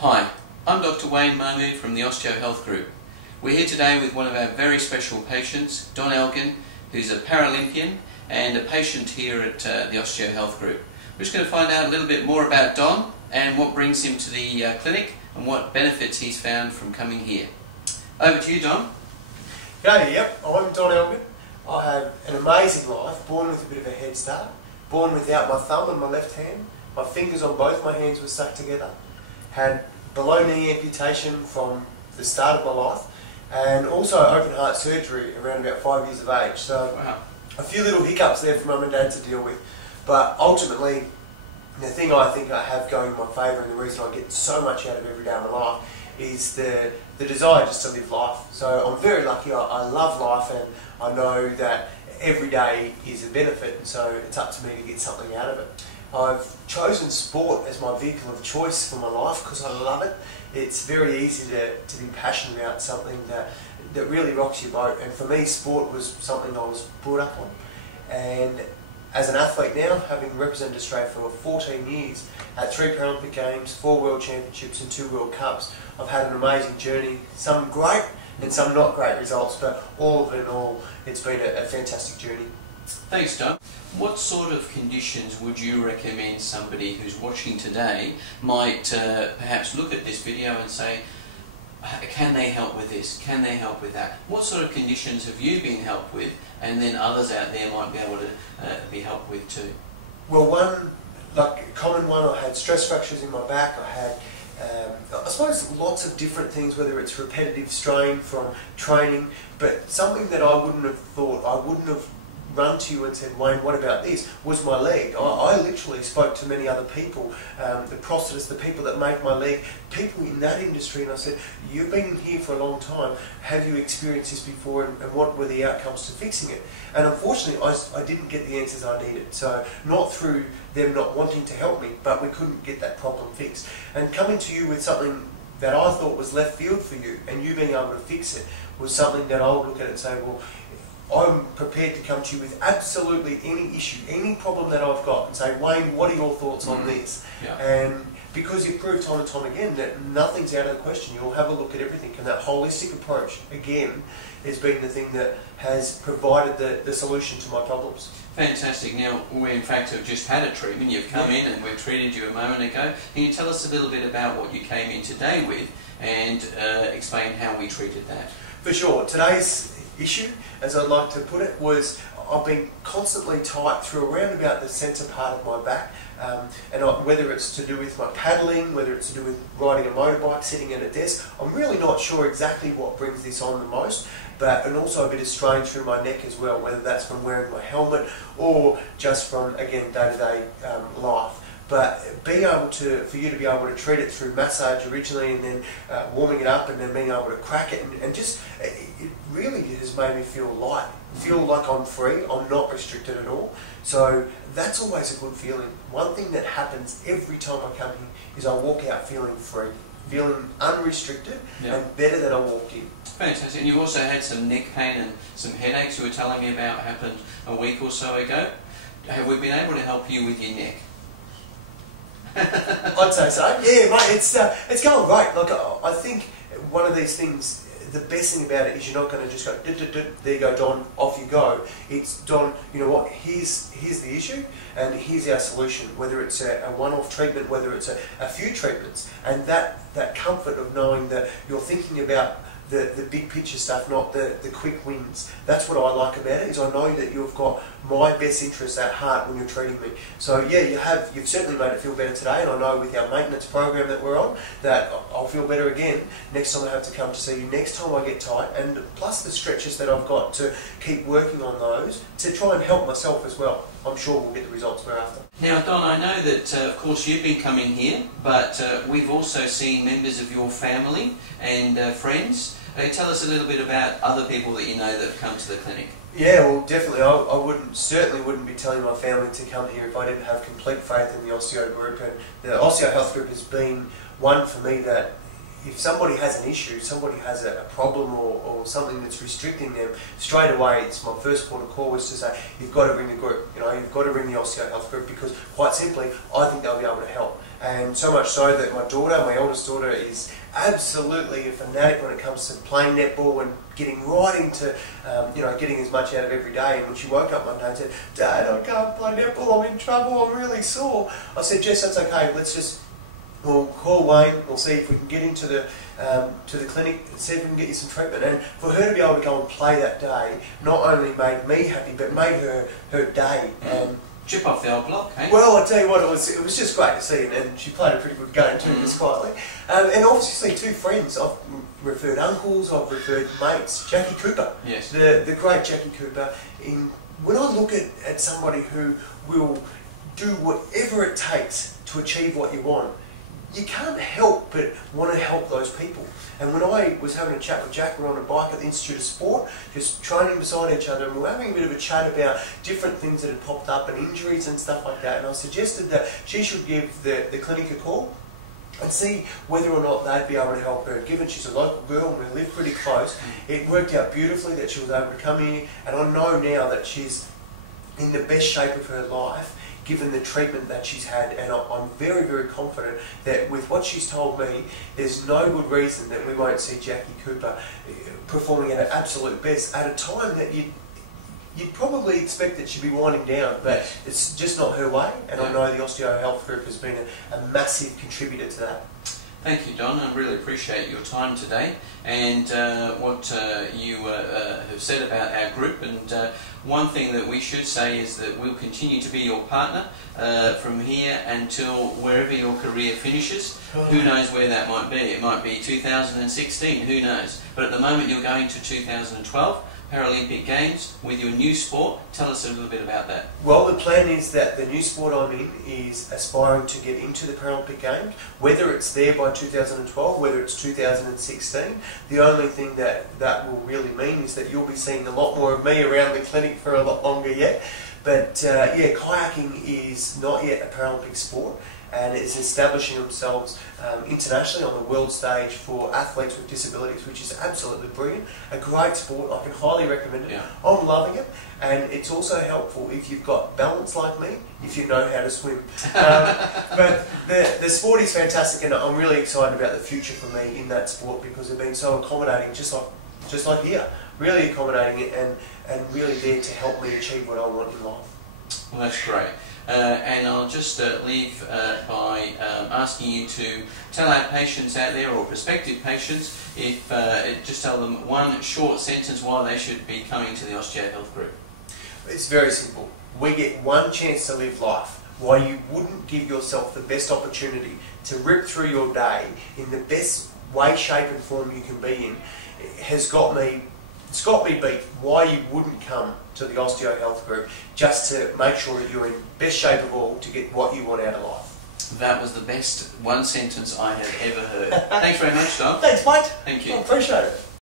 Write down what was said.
Hi, I'm Dr. Wayne Mahmood from the Osteo Health Group. We're here today with one of our very special patients, Don Elgin, who's a Paralympian and a patient here at the Osteo Health Group. We're just going to find out a little bit more about Don and what brings him to the clinic and what benefits he's found from coming here. Over to you, Don. G'day, yep, I'm Don Elgin. I have an amazing life, born with a bit of a head start, born without my thumb on my left hand, my fingers on both my hands were stuck together, had below knee amputation from the start of my life, and also open heart surgery around about 5 years of age. So Wow. a few little hiccups there for mum and dad to deal with, but ultimately the thing I think I have going in my favour and the reason I get so much out of every day of my life is the desire just to live life. So I'm very lucky, I love life, and I know that every day is a benefit, and so it's up to me to get something out of it. I've chosen sport as my vehicle of choice for my life because I love it. It's very easy to be passionate about something that really rocks your boat, and for me sport was something I was brought up on. And as an athlete now, having represented Australia for 14 years at 3 Paralympic Games, 4 World Championships and 2 World Cups, I've had an amazing journey, some great and some not great results, but all of it in all, it's been a fantastic journey. Thanks, Don. What sort of conditions would you recommend somebody who's watching today might perhaps look at this video and say, can they help with this, can they help with that? What sort of conditions have you been helped with, and then others out there might be able to be helped with too? Well, one, like a common one, I had stress fractures in my back, I had I suppose lots of different things, whether it's repetitive strain from training, but something that I wouldn't have thought, I wouldn't have run to you and said, Wayne, what about this, was my leg. I literally spoke to many other people, the prosthetists, the people that make my leg, people in that industry, and I said, you've been here for a long time, have you experienced this before, and what were the outcomes to fixing it? And unfortunately I didn't get the answers I needed, so not through them not wanting to help me, but we couldn't get that problem fixed. And coming to you with something that I thought was left field for you, and you being able to fix it, was something that I would look at and say, well, I'm prepared to come to you with absolutely any issue, any problem that I've got, and say, Wayne, what are your thoughts on this? Yeah. And because you've proved time and time again that nothing's out of the question, you'll have a look at everything, and that holistic approach, again, has been the thing that has provided the solution to my problems. Fantastic. Now, we in fact have just had a treatment. You've come in and we've treated you a moment ago. Can you tell us a little bit about what you came in today with and explain how we treated that? For sure. Today's issue, as I'd like to put it, was I've been constantly tight through around about the centre part of my back, and whether it's to do with my paddling, whether it's to do with riding a motorbike, sitting at a desk, I'm really not sure exactly what brings this on the most, and also a bit of strain through my neck as well, whether that's from wearing my helmet or just from, again, day-to-day life. But being able to, for you to be able to treat it through massage originally, and then warming it up, and then being able to crack it, and just, it really has made me feel light, feel like I'm free, I'm not restricted at all. So that's always a good feeling. One thing that happens every time I come here is I walk out feeling free, feeling unrestricted, and better than I walked in. Fantastic. And you've also had some neck pain and some headaches you were telling me about happened a week or so ago. Have we been able to help you with your neck? I'd say so. Yeah, mate, it's going great. Like, I think one of these things, the best thing about it is you're not going to just go, there you go, Don, off you go. It's, Don, you know what, here's the issue, and here's our solution, whether it's a one-off treatment, whether it's a few treatments, and that comfort of knowing that you're thinking about the big picture stuff, not the quick wins. That's what I like about it, is I know that you've got my best interests at heart when you're treating me. So yeah, you've certainly made it feel better today, and I know with our maintenance program that we're on, that I'll feel better again next time I have to come to see you, next time I get tight, and plus the stretches that I've got to keep working on those, to try and help myself as well. I'm sure we'll get the results we're after. Now, Don, I know that, of course, you've been coming here, but we've also seen members of your family and friends. Tell us a little bit about other people that you know that have come to the clinic. Yeah, well, definitely. I certainly wouldn't be telling my family to come here if I didn't have complete faith in the Osteo group. And the Osteo Health Group has been one for me that if somebody has an issue, somebody has a problem or something that's restricting them, straight away it's my first port of call is to say, you've got to ring the group, you've got to ring the Osteo Health group, because quite simply, I think they'll be able to help. And so much so that my daughter, my oldest daughter, is absolutely a fanatic when it comes to playing netball and getting right into, getting as much out of every day. And when she woke up one day and said, "Dad, I can't play netball, I'm in trouble, I'm really sore," I said, "Jess, that's okay, we'll call Wayne, we'll see if we can get into the clinic and see if we can get you some treatment." And for her to be able to go and play that day not only made me happy, but made her day. Chip off the old block, hey? Well, I tell you what, it was just great to see, and she played a pretty good game too, just quietly. And obviously 2 friends, I've referred uncles, I've referred mates. Jackie Cooper, yes, the great Jackie Cooper. When I look at somebody who will do whatever it takes to achieve what you want, you can't help but want to help those people. And when I was having a chat with Jack, we were on a bike at the Institute of Sport, just training beside each other, and we were having a bit of a chat about different things that had popped up and injuries and stuff like that. And I suggested that she should give the clinic a call and see whether or not they'd be able to help her. Given she's a local girl and we live pretty close, it worked out beautifully that she was able to come here, and I know now that she's in the best shape of her life, given the treatment that she's had, and I'm very, very confident that with what she's told me, there's no good reason that we won't see Jackie Cooper performing at her absolute best at a time that you'd probably expect that she'd be winding down, but it's just not her way, and I know the Osteo Health Group has been a massive contributor to that. Thank you, Don. I really appreciate your time today and what you have said about our group. And one thing that we should say is that we'll continue to be your partner from here until wherever your career finishes. Who knows where that might be? It might be 2016, who knows? But at the moment you're going to 2012. Paralympic Games with your new sport. Tell us a little bit about that. Well, the plan is that the new sport I'm in is aspiring to get into the Paralympic Games, whether it's there by 2012, whether it's 2016. The only thing that will really mean is that you'll be seeing a lot more of me around the clinic for a lot longer yet. But yeah, kayaking is not yet a Paralympic sport, and it's establishing themselves internationally on the world stage for athletes with disabilities, which is absolutely brilliant. A great sport, I can highly recommend it. Yeah. I'm loving it, and it's also helpful if you've got balance like me, if you know how to swim. But the sport is fantastic, and I'm really excited about the future for me in that sport, because they've been so accommodating, just like here, really accommodating and really there to help me achieve what I want in life. Well, that's great. And I'll just leave by asking you to tell our patients out there, or prospective patients, if just tell them one short sentence why they should be coming to the Osteo Health Group. It's very simple. We get one chance to live life. Why you wouldn't give yourself the best opportunity to rip through your day in the best way, shape and form you can be in has got me beat. Why you wouldn't come to the Osteo Health Group, just to make sure that you're in best shape of all to get what you want out of life. That was the best one sentence I have ever heard. Thanks very much, Don. Thanks, mate. Thank you. I appreciate it.